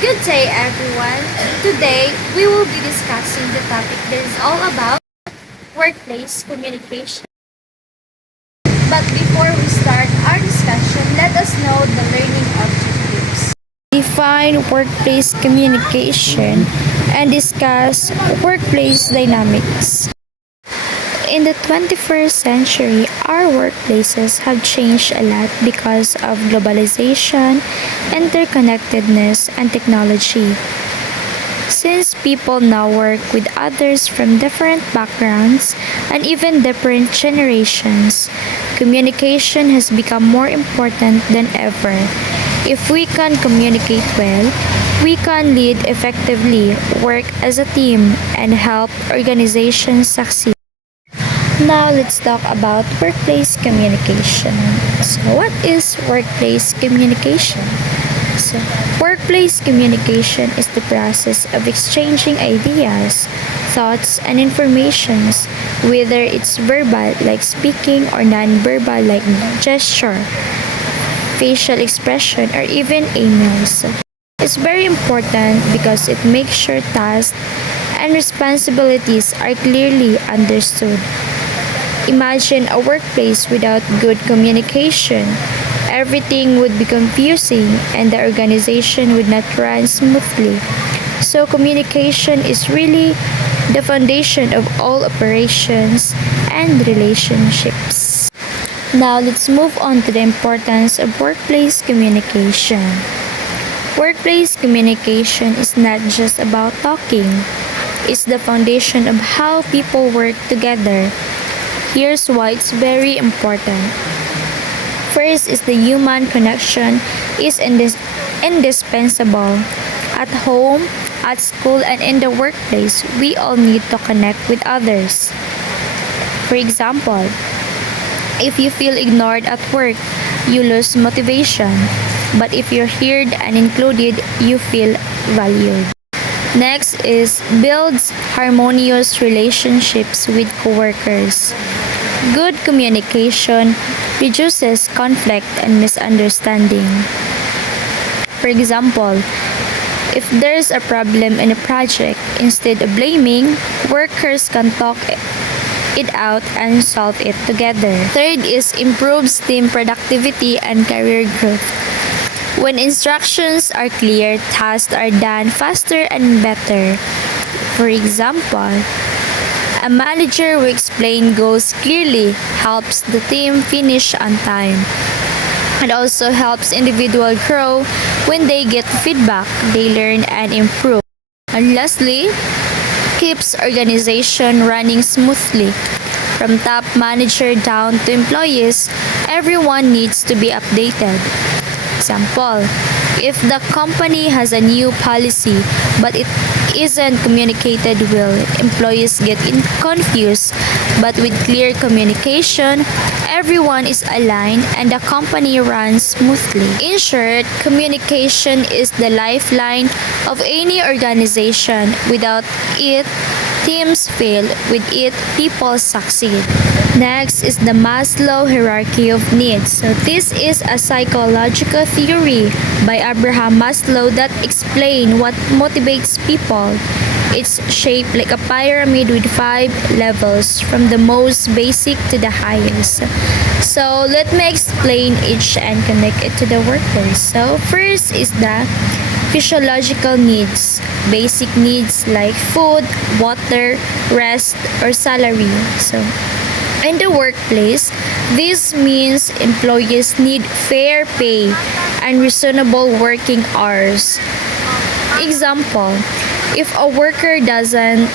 Good day, everyone. Today, we will be discussing the topic that is all about workplace communication. But before we start our discussion, let us know the learning objectives. Define workplace communication and discuss workplace dynamics. In the 21st century, our workplaces have changed a lot because of globalization, interconnectedness, and technology. Since people now work with others from different backgrounds and even different generations, communication has become more important than ever. If we can communicate well, we can lead effectively, work as a team, and help organizations succeed. Now let's talk about workplace communication. So what is workplace communication? So workplace communication is the process of exchanging ideas, thoughts, and informations, whether it's verbal like speaking or non-verbal like gesture, facial expression, or even emails. It's very important because it makes sure tasks and responsibilities are clearly understood. Imagine a workplace without good communication. Everything would be confusing and the organization would not run smoothly. So, communication is really the foundation of all operations and relationships. Now, let's move on to the importance of workplace communication. Workplace communication is not just about talking, it's the foundation of how people work together. Here's why it's very important. First is the human connection is indispensable. At home, at school, and in the workplace, we all need to connect with others. For example, if you feel ignored at work, you lose motivation. But if you're heard and included, you feel valued. Next is builds harmonious relationships with coworkers. Good communication reduces conflict and misunderstanding. For example, if there's a problem in a project, instead of blaming, workers can talk it out and solve it together. Third is improves team productivity and career growth. When instructions are clear, tasks are done faster and better. For example, a manager who explains goals clearly helps the team finish on time. It also helps individuals grow when they get feedback, they learn and improve. And lastly, keeps organization running smoothly. From top manager down to employees, everyone needs to be updated. Example, if the company has a new policy but it isn't communicated well, employees get confused. But with clear communication, everyone is aligned and the company runs smoothly. In short, communication is the lifeline of any organization. Without it, teams fail. With it, people succeed. Next is the Maslow hierarchy of needs. So this is a psychological theory by Abraham Maslow that explains what motivates people. It's shaped like a pyramid with 5 levels from the most basic to the highest. So let me explain each and connect it to the workplace. So first is the physiological needs. Basic needs like food, water, rest, or salary. So in the workplace, this means employees need fair pay and reasonable working hours. Example, if a worker doesn't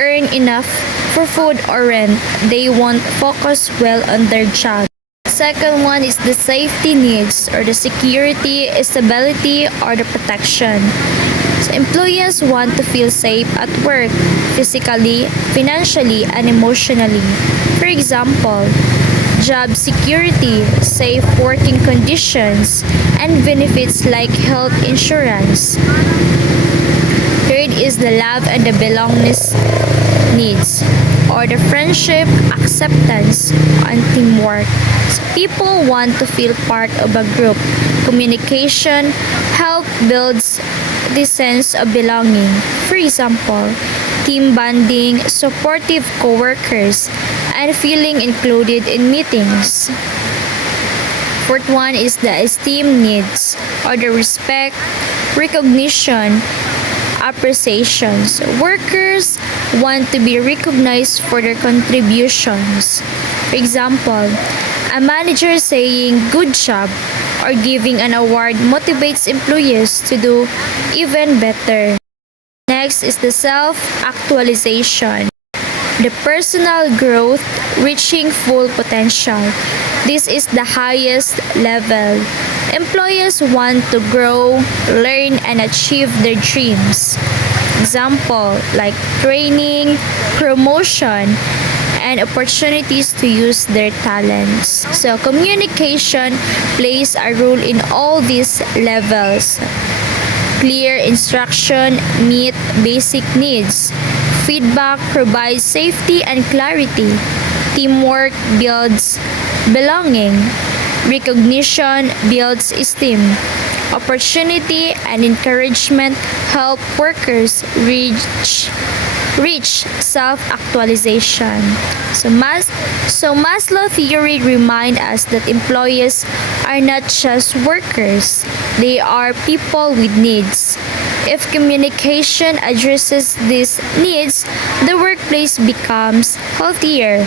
earn enough for food or rent, they won't focus well on their job. Second one is the safety needs or the security, stability, or the protection. So employees want to feel safe at work, physically, financially, and emotionally. For example, job security, safe working conditions, and benefits like health insurance. Third is the love and the belongingness needs, or the friendship, acceptance, and teamwork. So people want to feel part of a group. Communication help builds the sense of belonging. For example, team bonding, supportive coworkers, and feeling included in meetings. Fourth one is the esteem needs or the respect, recognition, appreciations. Workers want to be recognized for their contributions. For example, a manager saying good job or giving an award motivates employees to do even better. Next is the self-actualization, the personal growth reaching full potential. This is the highest level. Employees want to grow, learn, and achieve their dreams. Example like training, promotion, and opportunities to use their talents. So communication plays a role in all these levels. Clear instruction meet basic needs. Feedback provides safety and clarity. Teamwork builds belonging. Recognition builds esteem. Opportunity and encouragement help workers reach self-actualization. So Maslow theory reminds us that employees are not just workers, they are people with needs. If communication addresses these needs, the workplace becomes healthier,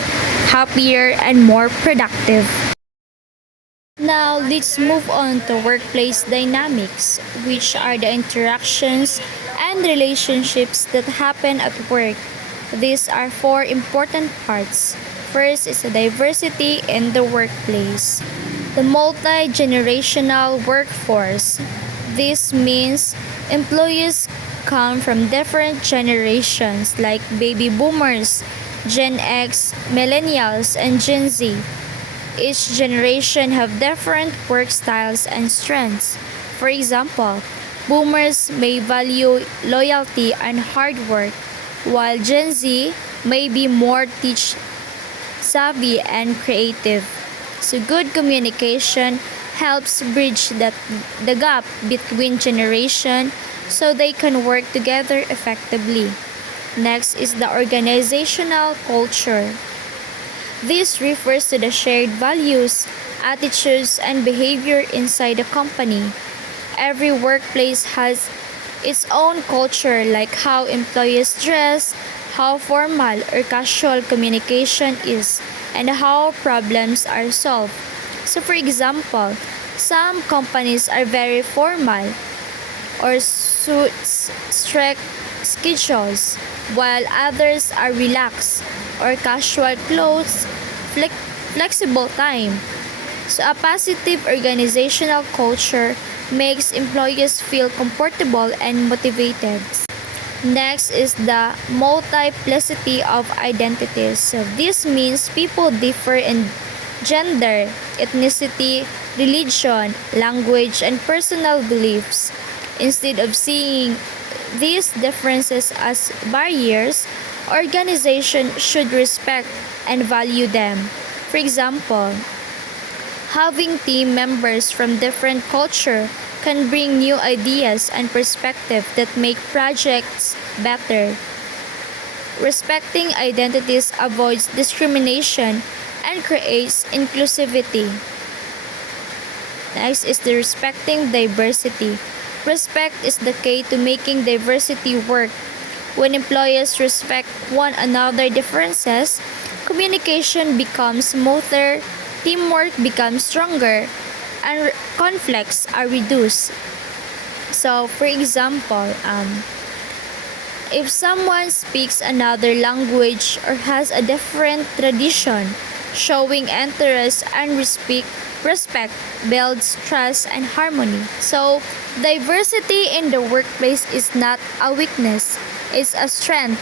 happier, and more productive. Now, let's move on to workplace dynamics, which are the interactions and relationships that happen at work. These are four important parts. First is the diversity in the workplace. The multi-generational workforce. This means employees come from different generations like baby boomers, Gen X, millennials, and Gen Z. Each generation have different work styles and strengths. For example, boomers may value loyalty and hard work, while Gen Z may be more teach savvy and creative. So good communication helps bridge the gap between generation so they can work together effectively. Next is the organizational culture. This refers to the shared values, attitudes, and behavior inside the company. Every workplace has its own culture, like how employees dress, how formal or casual communication is, and how problems are solved. So, for example, some companies are very formal or suits strict schedules, while others are relaxed or casual clothes, flexible time. So a positive organizational culture makes employees feel comfortable and motivated. Next is the multiplicity of identities. So this means people differ in gender, ethnicity, religion, language, and personal beliefs. Instead of seeing these differences as barriers, organization should respect and value them. For example, having team members from different culture can bring new ideas and perspective that make projects better. Respecting identities avoids discrimination and creates inclusivity. Next is the respecting diversity. Respect is the key to making diversity work. When employees respect one another's differences, communication becomes smoother, teamwork becomes stronger, and conflicts are reduced. So, for example, if someone speaks another language or has a different tradition, showing interest and respect builds trust and harmony. So, diversity in the workplace is not a weakness, it's a strength.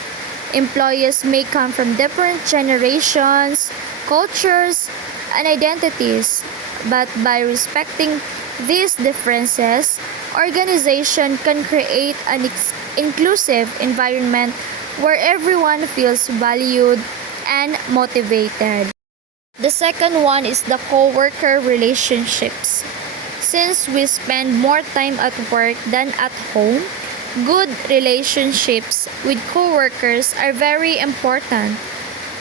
Employees may come from different generations, cultures, and identities, but by respecting these differences, organization can create an inclusive environment where everyone feels valued and motivated. The second one is the co-worker relationships. Since we spend more time at work than at home, Good relationships with coworkers are very important.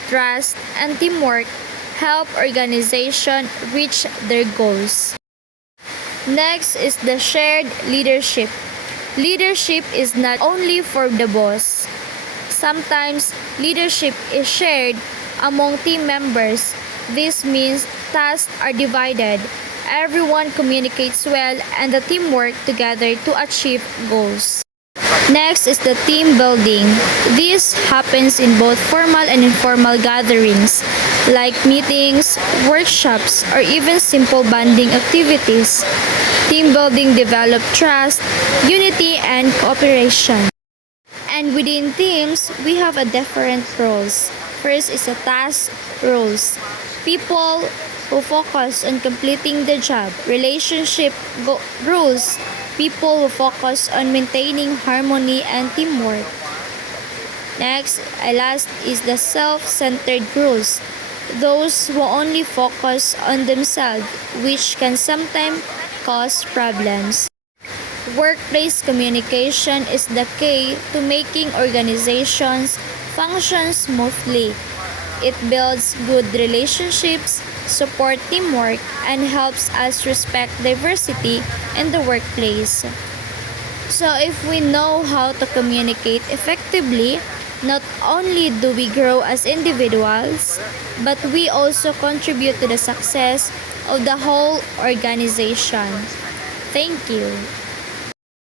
Trust and teamwork help organization reach their goals. Next is the shared leadership. Leadership is not only for the boss. Sometimes leadership is shared among team members. This means tasks are divided. Everyone communicates well and the team work together to achieve goals. Next is the team building. This happens in both formal and informal gatherings, like meetings, workshops, or even simple bonding activities. Team building develops trust, unity, and cooperation. And within teams, we have a different roles. First is the task roles. People who focus on completing the job. Roles. People who focus on maintaining harmony and teamwork. Next, last is the self-centered rules. Those who only focus on themselves, which can sometimes cause problems. Workplace communication is the key to making organizations function smoothly. It builds good relationships, support teamwork, and helps us respect diversity in the workplace. So if we know how to communicate effectively, not only do we grow as individuals, but we also contribute to the success of the whole organization. Thank you.